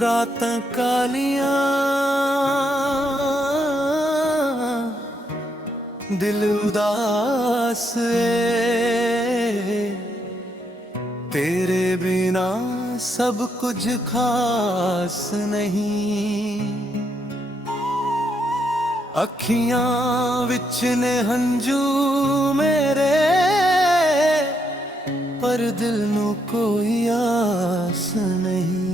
रातां कालियां दिल उदास है, तेरे बिना सब कुछ खास नहीं। अखियां विच ने हंजू मेरे, पर दिल नू कोई आस नहीं।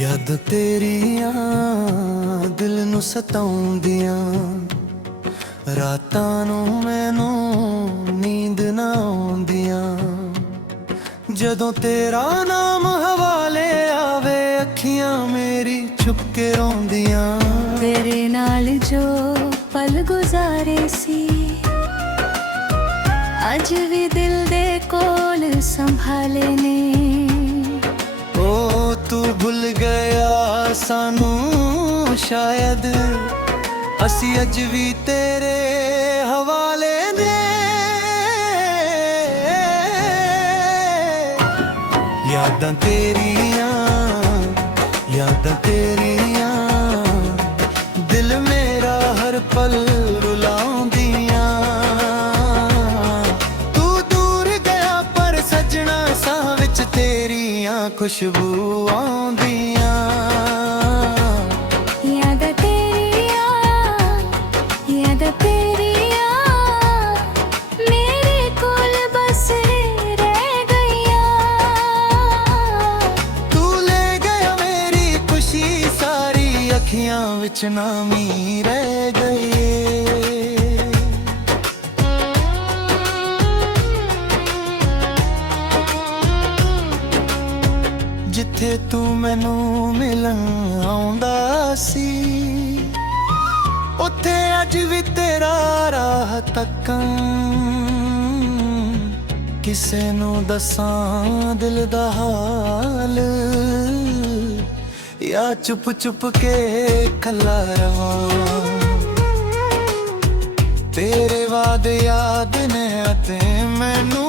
याद तेरियां दिल नू सताउंदियां, रातां नू मैनू नींद ना आउंदियां। जदों तेरा नाम हवाले आवे, अखियां मेरी छुप के रोंदियां। तेरे नाल जो पल गुजारे सी, अज भी दिल दे कोल संभाले ने। ओ तू भुल गया सानू शायद, असी अज भी तेरे हवाले ने। यादां तेरियां, यादां तेरियां, दिल मेरा हर पल रुलाउंदियां। तू दूर गया पर सजना साह विच तेरियां खुशबू आउंदियां। यादां तेरियां, यादां तेरियां, मेरे कोल बस रह गईयां। तू ले गया मेरी खुशी सारी, अखियां विच नामी रह गई। जिथे तू मैनू मिलन आउंदा सी, उत्थे अज भी तेरा राह तक्कां। किसे नू दसां दिल दा हाल, या चुप चुप के कल्ला रवां। तेरे वादे याद ने ते मैनू,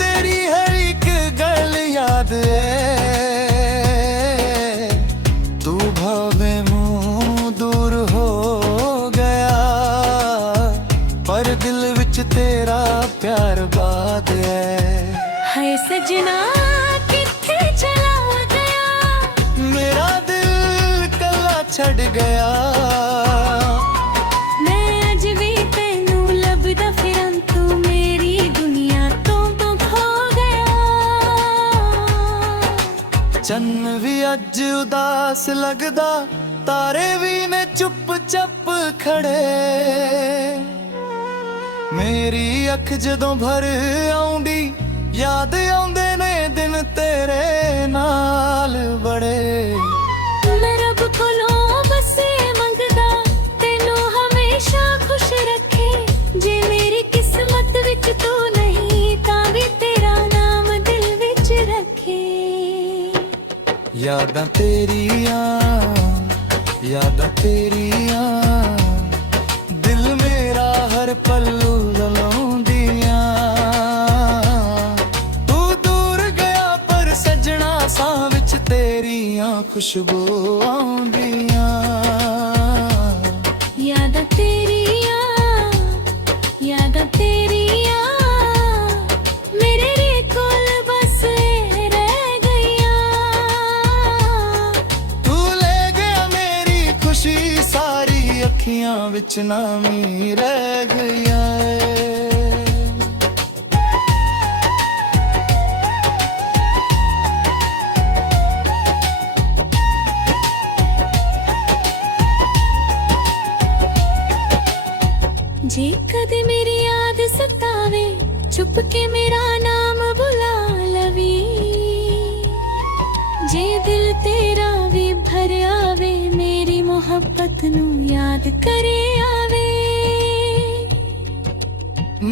तेरी हर एक गल याद है। तू भावे मुँह दूर हो गया, पर दिल विच तेरा प्यार बात है। हाय सजना किथे चला गया, मेरा दिल कला छड़ गया। मैं अज भी तेनू लभदा फिरां, तू मेरी दुनिया तो खो गया। चन्न भी अज उदास लगदा, तारे भी ने चुप चप खड़े। मेरी अख जदों भर आउंदी, याद आउंदे ने दिन तेरे नाल बड़े। मैं रब कोलों बस मंगदा, तेनू हमेशा खुश रखे। जे मेरी किस्मत विच तू नहीं, तां भी तेरा नाम दिल विच रखे। यादां तेरियां, यादां तेरियां, दिल मेरा हर पल रुलाउंदियां। तू दूर गया पर सजना साह विच तेरियां खुशबू आउंदियां। यादां तेरियां, यादां तेरियां, मेरे कोल बस रह गईयां। तू ले गया मेरी खुशी सारी, अखियां विच नामी रह गया। जे कदे मेरी याद सतावे, चुप के मेरा नाम बुला लवी। जे दिल तेरा भी भर आवे, मेरी मोहब्बत नू याद करे आवे।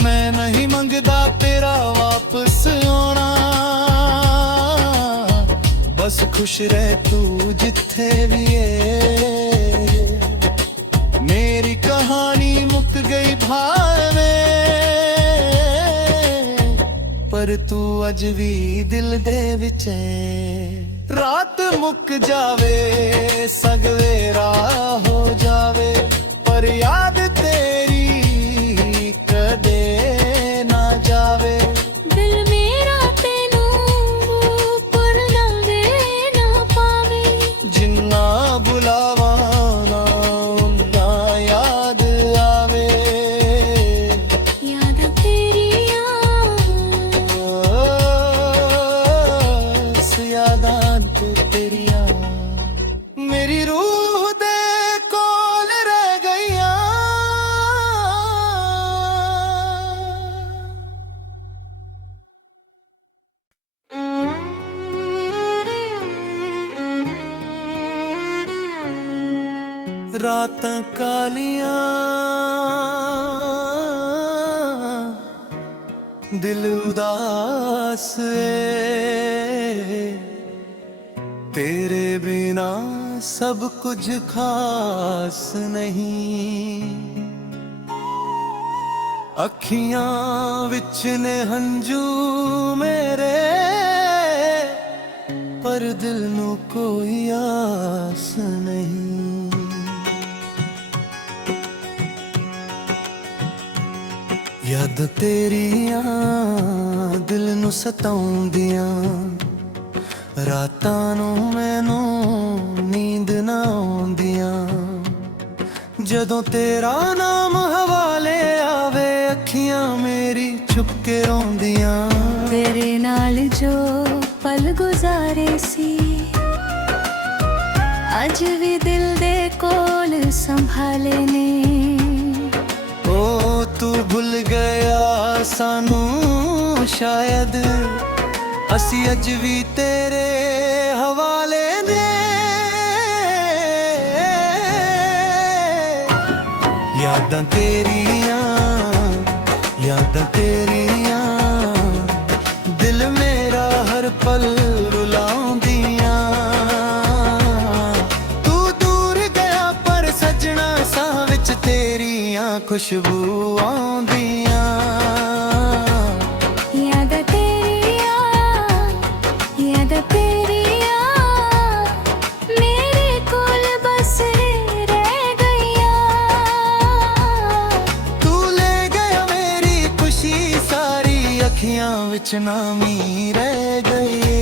मैं नहीं मंगदा तेरा वापस आना, बस खुश रह तू जिथे भी है। मेरी कहानी मुक गई भावे, ਪਰ ਤੂੰ ਅਜ ਵੀ ਦਿਲ ਦੇ ਵਿੱਚ ਏ। ਰਾਤ ਮੁੱਕ ਜਾਵੇ ਸਗਵੇਰਾ ਹੋ ਜਾਵੇ ਪਰ ਯਾਦ ਤੇਰੀ ਕਦੇ ਨਾ ਜਾਵੇ। ਦਿਲ ਮੇਰਾ ਤੈਨੂੰ ਭੁੱਲਣਾ ਦੇ ਨਾ ਪਾਵੇ। ਜਿੰਨਾ ਬੁਲਾਵਾ ਨਾ ਓਨਾ ਯਾਦ ਆਵੇ। ਯਾਦਾਂ ਤੇਰੀਆਂ ਯਾਦਾਂ ਤੇਰੀਆਂ ਮੇਰੀ ਰੂਹ ਦੇ ਕੋਲ ਰਹਿ ਗਈਆਂ। ਰਾਤਾਂ ਕਾਲੀਆਂ ਦਿਲ ਉਦਾਸ ਏ ਤੇਰੇ ਬਿਨਾ ਸਭ ਕੁਝ ਖਾਸ ਨਹੀਂ। ਅੱਖੀਆਂ ਵਿੱਚ ਨੇ ਹੰਝੂ ਮੇਰੇ ਪਰ ਦਿਲ ਨੂੰ ਕੋਈ ਆਸ ਨਹੀਂ। ਯਾਦ ਤੇਰੀਆਂ ਦਿਲ ਨੂੰ ਸਤਾਉਂਦੀਆਂ ਰਾਤਾਂ ਨੂੰ ਮੈਨੂੰ ਨੀਂਦ ਨਾ ਆਉਂਦੀਆਂ। ਜਦੋਂ ਤੇਰਾ ਨਾਮ ਹਵਾਲੇ ਆਵੇ ਅੱਖੀਆਂ ਮੇਰੀ ਚੁੱਪ ਕੇ ਰੋਂਦੀਆਂ। ਤੇਰੇ ਨਾਲ ਜੋ ਪਲ ਗੁਜ਼ਾਰੇ ਸੀ ਅੱਜ ਵੀ ਦਿਲ ਦੇ ਕੋਲ ਸੰਭਾਲੇ ਨੇ। ਓ ਤੂੰ ਭੁੱਲ ਗਿਆ ਸਾਨੂੰ ਸ਼ਾਇਦ ਅਸੀਂ ਅੱਜ ਵੀ ਤੇਰੇ ਹਵਾਲੇ ਨੇ। ਯਾਦਾਂ ਤੇਰੀਆਂ ਦਿਲ ਮੇਰਾ ਹਰ ਪਲ ਰੁਲਾਉਂਦੀਆਂ। ਤੂੰ ਦੂਰ ਗਿਆ ਪਰ ਸਜਣਾ ਸਾਹ ਵਿੱਚ ਤੇਰੀਆਂ ਖੁਸ਼ਬੂ ਆਉਂਦੀਆਂ। ਯਾਦਾਂ ਤੇਰੀਆਂ ਮੇਰੇ ਕੋਲ ਬਸ ਰਹਿ ਗਈਆਂ। ਤੂੰ ਲੈ ਗਿਆ ਮੇਰੀ ਖੁਸ਼ੀ ਸਾਰੀ ਅੱਖੀਆਂ ਵਿੱਚ ਨਾਮੀ ਰਹਿ ਗਈ।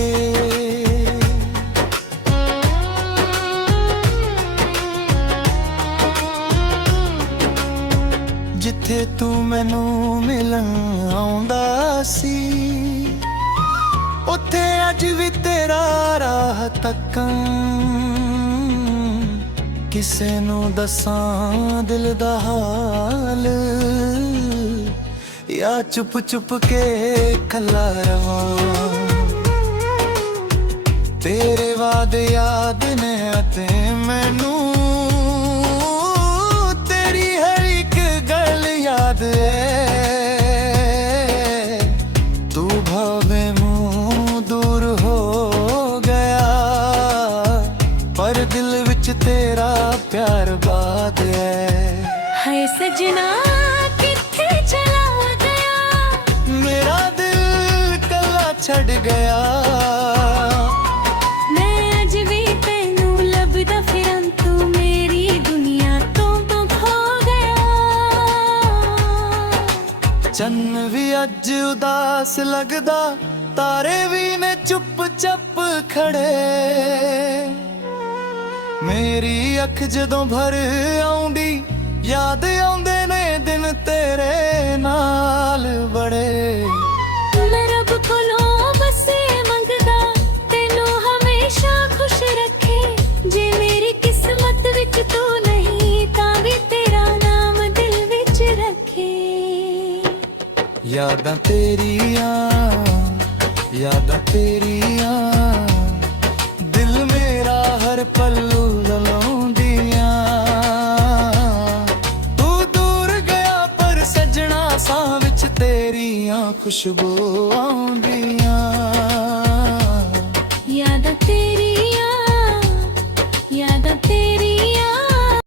ਜਿੱਥੇ ਤੂੰ ਮੈਨੂੰ ਮਿਲਣ ਆਉਂਦਾ ਸੀ ਉੱਥੇ ਅੱਜ ਵੀ ਤੇਰਾ ਰਾਹ ਤੱਕਾਂ। ਕਿਸੇ ਨੂੰ ਦੱਸਾਂ ਦਿਲ ਦਾ ਹਾਲ ਜਾਂ ਚੁੱਪ ਚੁੱਪ ਕੇ ਕੱਲਾ ਰਵਾਂ। ਤੇਰੇ ਵਾਦੇ ਯਾਦ ਨੇ ਅਤੇ ਮੈਨੂੰ ਤੇਰੀ ਹਰ ਇੱਕ ਗੱਲ ਯਾਦ ਏ। ਤੂੰ ਭਾਵੇਂ ਮੂੰਹ ਦੂਰ ਹੋ ਗਿਆ ਪਰ ਦਿਲ ਵਿੱਚ ਤੇਰਾ ਪਿਆਰ ਬਾਦ ਹੈ। ਹਾਏ ਸਜਣਾ ਕਿੱਥੇ ਚਲਾ ਗਿਆ ਮੇਰਾ ਦਿਲ ਕੱਲਾ ਛੱਡ ਗਿਆ। ਮੈਂ ਅੱਜ ਵੀ ਤੈਨੂੰ ਲੱਭਦਾ ਫਿਰਾਂ ਤੂੰ ਮੇਰੀ ਦੁਨੀਆ ਤੋਂ ਖੋ ਗਿਆ। ਚੰਨ ਵੀ ਅੱਜ ਉਦਾਸ ਲੱਗਦਾ ਤਾਰੇ ਵੀ ਨੇ ਚੁੱਪ ਚੱਪ ਖੜੇ। ਮੇਰੀ ਅੱਖ ਜਦੋਂ ਭਰ ਆਉਂਦੀ ਯਾਦ ਆਉਂਦੇ ਨੇ ਦਿਨ ਤੇਰੇ ਨਾਲ ਬੜੇ। ਮੈਂ ਰੱਬ ਕੋਲੋਂ ਬਸ ਇਹ ਮੰਗਦਾ ਤੈਨੂੰ ਹਮੇਸ਼ਾ ਖੁਸ਼ ਰੱਖੇ। ਜੇ ਮੇਰੀ ਕਿਸਮਤ ਵਿੱਚ ਤੂੰ ਨਹੀਂ ਤਾਂ ਵੀ ਤੇਰਾ ਨਾਮ ਦਿਲ ਵਿੱਚ ਰੱਖੇ। ਯਾਦਾਂ ਤੇਰੀਆਂ ਦਿਲ ਮੇਰਾ ਹਰ ਪਲ ਰੁਲਾਉਂਦੀਆਂ। ਤੂੰ ਦੂਰ ਗਿਆ ਪਰ ਸਜਣਾ ਸਾਹ ਵਿੱਚ ਤੇਰੀਆਂ ਖੁਸ਼ਬੂ ਆਉਂਦੀ।